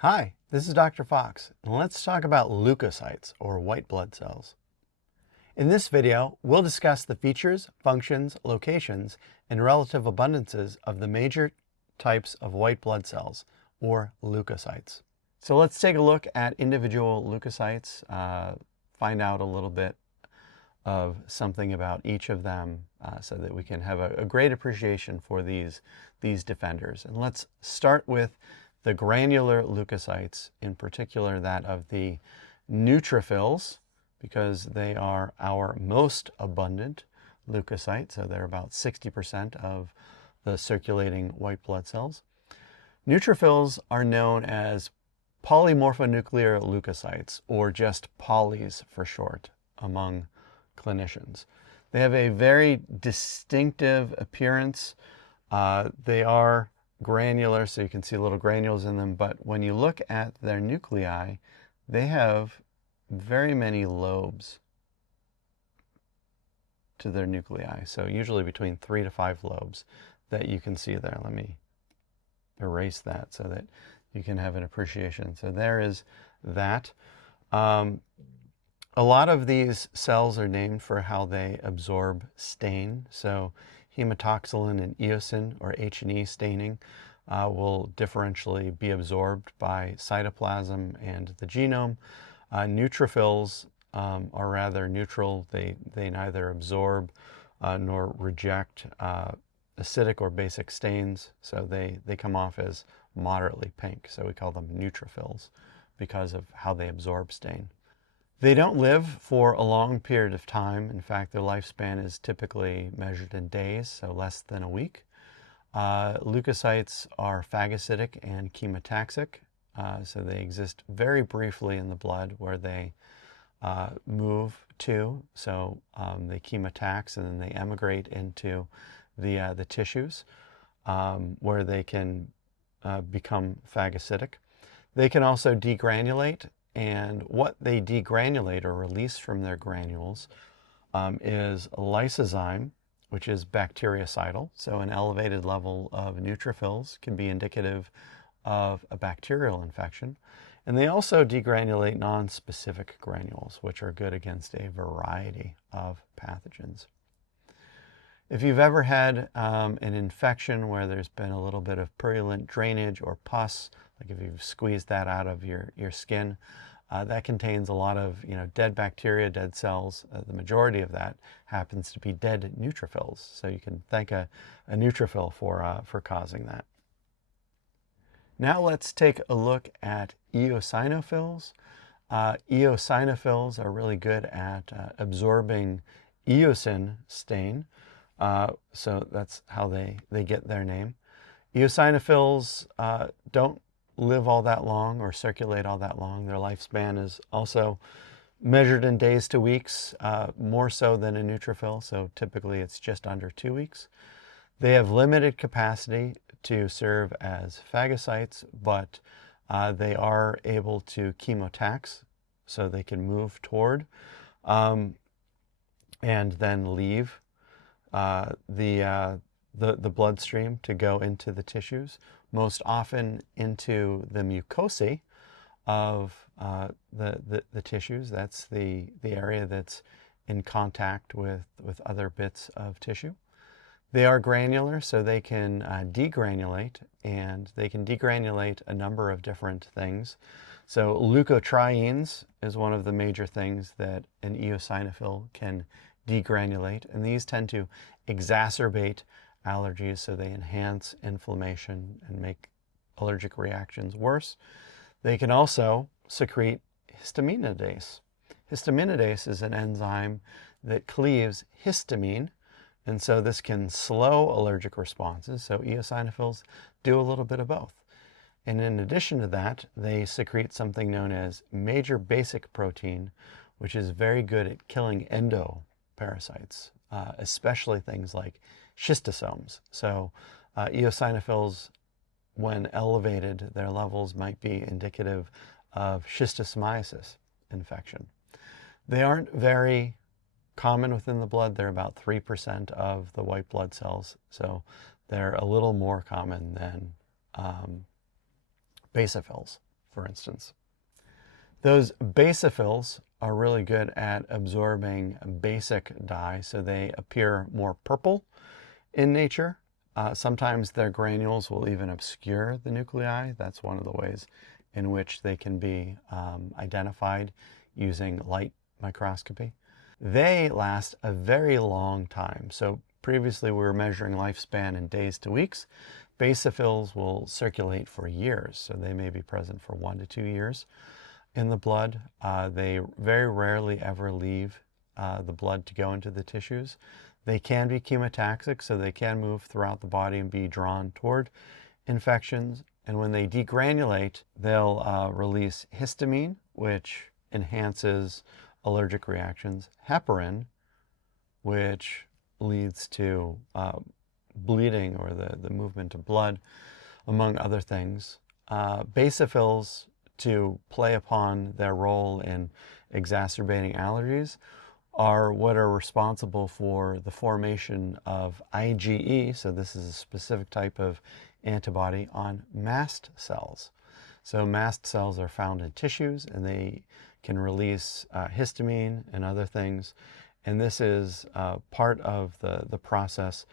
Hi, this is Dr. Fox, and let's talk about leukocytes, or white blood cells. In this video, we'll discuss the features, functions, locations, and relative abundances of the major types of white blood cells, or leukocytes. So let's take a look at individual leukocytes, find out a little bit of something about each of them so that we can have a great appreciation for these defenders. And let's start with the granular leukocytes, in particular that of the neutrophils, because they are our most abundant leukocyte. So they're about 60% of the circulating white blood cells. Neutrophils are known as polymorphonuclear leukocytes, or just polys for short, among clinicians. They have a very distinctive appearance. They are granular, so you can see little granules in them, but when you look at their nuclei, they have very many lobes to their nuclei. So usually between 3 to 5 lobes that you can see there. Let me erase that so that you can have an appreciation. So there is that. A lot of these cells are named for how they absorb stain. So hematoxylin and eosin, or H&E staining, will differentially be absorbed by cytoplasm and the genome. Neutrophils are rather neutral. They neither absorb nor reject acidic or basic stains, so they come off as moderately pink. So we call them neutrophils because of how they absorb stain. They don't live for a long period of time. In fact, their lifespan is typically measured in days, so less than a week. Leukocytes are phagocytic and chemotaxic, so they exist very briefly in the blood where they move to. So they chemotax and then they emigrate into the tissues where they can become phagocytic. They can also degranulate, and what they degranulate or release from their granules is lysozyme, which is bactericidal. So an elevated level of neutrophils can be indicative of a bacterial infection. And they also degranulate non-specific granules, which are good against a variety of pathogens. If you've ever had an infection where there's been a little bit of purulent drainage or pus, like if you've squeezed that out of your skin, that contains a lot of dead bacteria, dead cells. The majority of that happens to be dead neutrophils. So you can thank a neutrophil for causing that. Now let's take a look at eosinophils. Eosinophils are really good at absorbing eosin stain. So that's how they get their name. Eosinophils don't live all that long or circulate all that long. Their lifespan is also measured in days to weeks, more so than a neutrophil, so typically it's just under 2 weeks. They have limited capacity to serve as phagocytes, but they are able to chemotax, so they can move toward and then leave the bloodstream to go into the tissues, most often into the mucosae of the tissues. That's the area that's in contact with other bits of tissue. They are granular, so they can degranulate, and they can degranulate a number of different things. So leukotrienes is one of the major things that an eosinophil can degranulate, and these tend to exacerbate allergies, so they enhance inflammation and make allergic reactions worse. They can also secrete histaminidase. Histaminidase is an enzyme that cleaves histamine, and so this can slow allergic responses. So eosinophils do a little bit of both. And in addition to that, they secrete something known as major basic protein, which is very good at killing endoparasites, especially things like schistosomes. So eosinophils, when elevated, their levels might be indicative of schistosomiasis infection. They aren't very common within the blood. They're about 3% of the white blood cells, so they're a little more common than basophils, for instance. Those basophils are really good at absorbing basic dye, so they appear more purple in nature. Sometimes their granules will even obscure the nuclei. That's one of the ways in which they can be identified using light microscopy. They last a very long time. So previously we were measuring lifespan in days to weeks. Basophils will circulate for years, so they may be present for 1 to 2 years in the blood. They very rarely ever leave the blood to go into the tissues. They can be chemotaxic, so they can move throughout the body and be drawn toward infections. And when they degranulate, they'll release histamine, which enhances allergic reactions, heparin, which leads to bleeding or the movement of blood, among other things. Basophils, to play upon their role in exacerbating allergies, are what are responsible for the formation of IgE, so this is a specific type of antibody on mast cells. So mast cells are found in tissues and they can release histamine and other things, and this is part of the process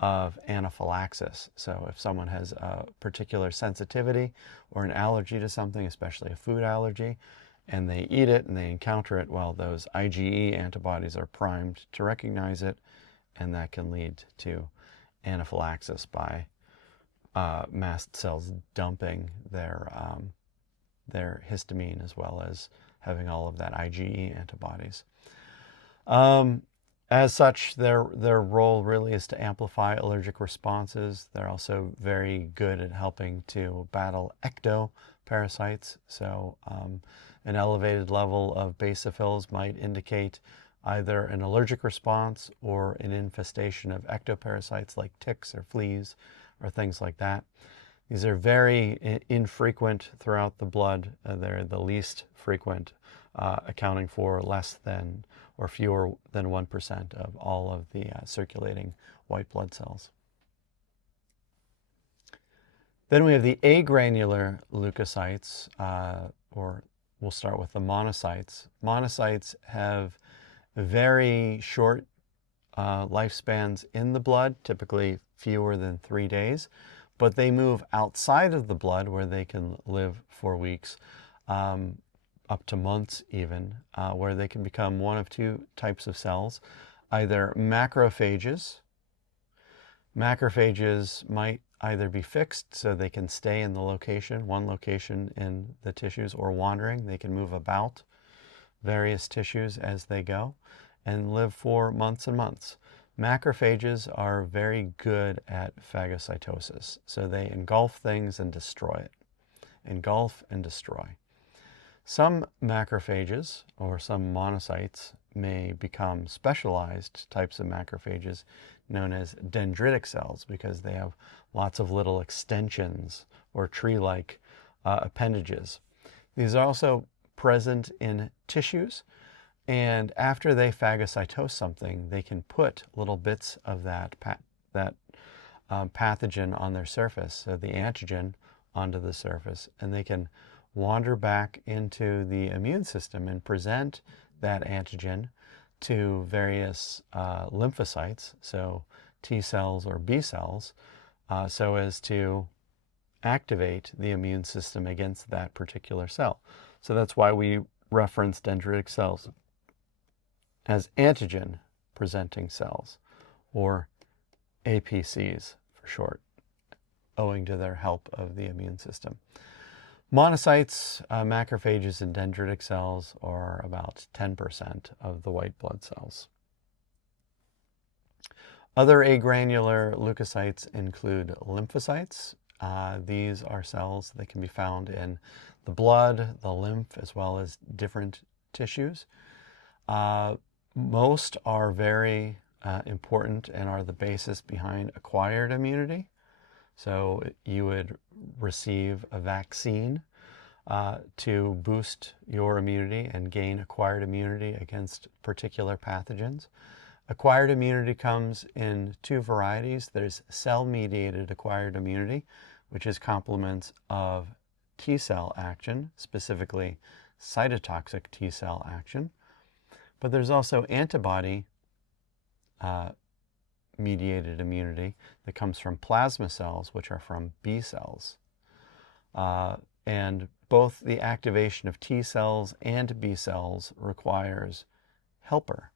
of anaphylaxis. So if someone has a particular sensitivity or an allergy to something, especially a food allergy, and they eat it and they encounter it, well, those IgE antibodies are primed to recognize it, and that can lead to anaphylaxis by mast cells dumping their histamine as well as having all of that IgE antibodies. As such, their role really is to amplify allergic responses. They're also very good at helping to battle ectoparasites. So an elevated level of basophils might indicate either an allergic response or an infestation of ectoparasites like ticks or fleas or things like that. These are very infrequent throughout the blood. They're the least frequent, accounting for less than or fewer than 1% of all of the circulating white blood cells. Then we have the agranular leukocytes, or we'll start with the monocytes. Monocytes have very short lifespans in the blood, typically fewer than 3 days, but they move outside of the blood where they can live for weeks, up to months even, where they can become one of two types of cells, either macrophages. Macrophages might either be fixed, so they can stay in the location, one location in the tissues, or wandering. They can move about various tissues as they go and live for months and months. Macrophages are very good at phagocytosis, so they engulf things and destroy it. Engulf and destroy. Some macrophages, or some monocytes, may become specialized types of macrophages known as dendritic cells because they have lots of little extensions or tree-like appendages. These are also present in tissues, and after they phagocytose something, they can put little bits of that pathogen on their surface, so the antigen onto the surface, and they can wander back into the immune system and present that antigen to various lymphocytes, so T cells or B cells, so as to activate the immune system against that particular cell. So that's why we reference dendritic cells as antigen presenting cells, or APCs for short, owing to their help of the immune system. Monocytes, macrophages, and dendritic cells are about 10% of the white blood cells. Other agranular leukocytes include lymphocytes. These are cells that can be found in the blood, the lymph, as well as different tissues. Most are very important and are the basis behind acquired immunity. So you would receive a vaccine to boost your immunity and gain acquired immunity against particular pathogens. Acquired immunity comes in two varieties. There's cell-mediated acquired immunity, which is complements of T cell action, specifically cytotoxic T cell action. But there's also antibody mediated immunity that comes from plasma cells, which are from B cells. And both the activation of T cells and B cells requires helper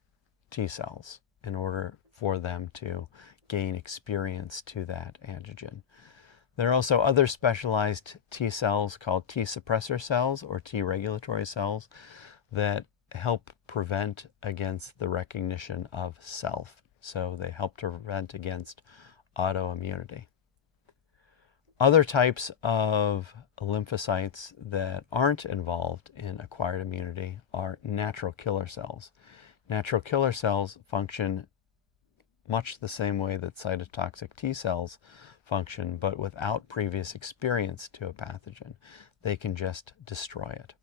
T cells in order for them to gain experience to that antigen. There are also other specialized T cells called T suppressor cells or T regulatory cells that help prevent against the recognition of self. So they help to prevent against autoimmunity. Other types of lymphocytes that aren't involved in acquired immunity are natural killer cells. Natural killer cells function much the same way that cytotoxic T cells function, but without previous experience to a pathogen. They can just destroy it.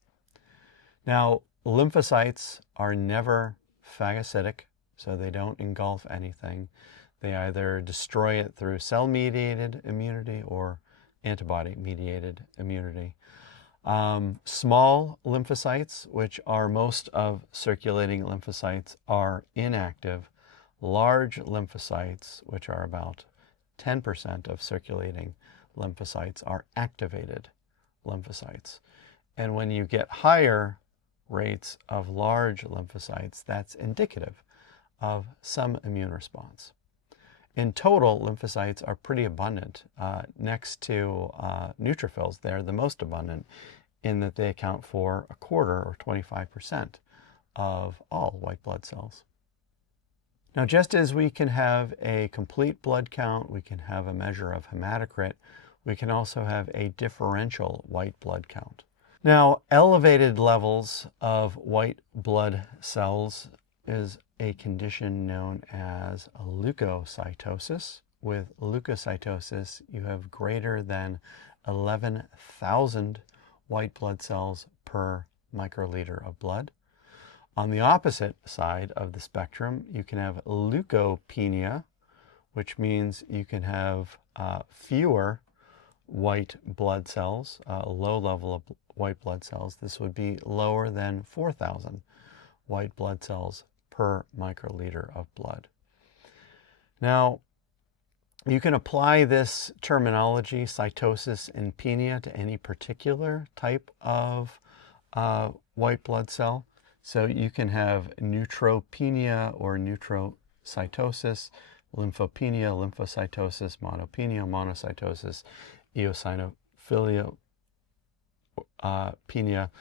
Now, lymphocytes are never phagocytic, so they don't engulf anything. They either destroy it through cell-mediated immunity or antibody-mediated immunity. Small lymphocytes, which are most of circulating lymphocytes, are inactive. Large lymphocytes, which are about 10% of circulating lymphocytes, are activated lymphocytes. And when you get higher rates of large lymphocytes, that's indicative of some immune response. In total, lymphocytes are pretty abundant. Next to neutrophils, they're the most abundant in that they account for 1/4 or 25% of all white blood cells. Now, just as we can have a complete blood count, we can have a measure of hematocrit, we can also have a differential white blood count. Now, elevated levels of white blood cells is a condition known as leukocytosis. With leukocytosis, you have greater than 11,000 white blood cells per microliter of blood. On the opposite side of the spectrum, you can have leukopenia, which means you can have fewer white blood cells, a low level of white blood cells. This would be lower than 4,000 white blood cells per microliter of blood. Now, you can apply this terminology, cytosis and penia, to any particular type of white blood cell. So you can have neutropenia or neutrocytosis, lymphopenia, lymphocytosis, monopenia, monocytosis, eosinophilia, penia,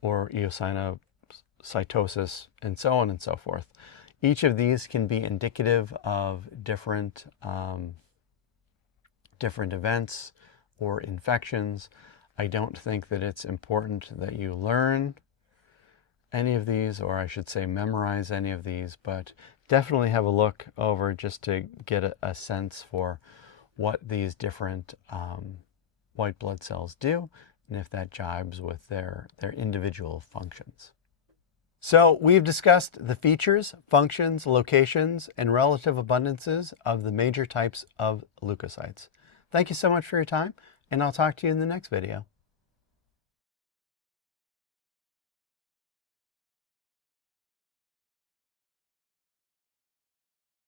or eosinocytosis, and so on and so forth. Each of these can be indicative of different events or infections. I don't think that it's important that you learn any of these, or I should say memorize any of these, but definitely have a look over just to get a sense for what these different white blood cells do and if that jibes with their individual functions. So we've discussed the features, functions, locations, and relative abundances of the major types of leukocytes. Thank you so much for your time, and I'll talk to you in the next video.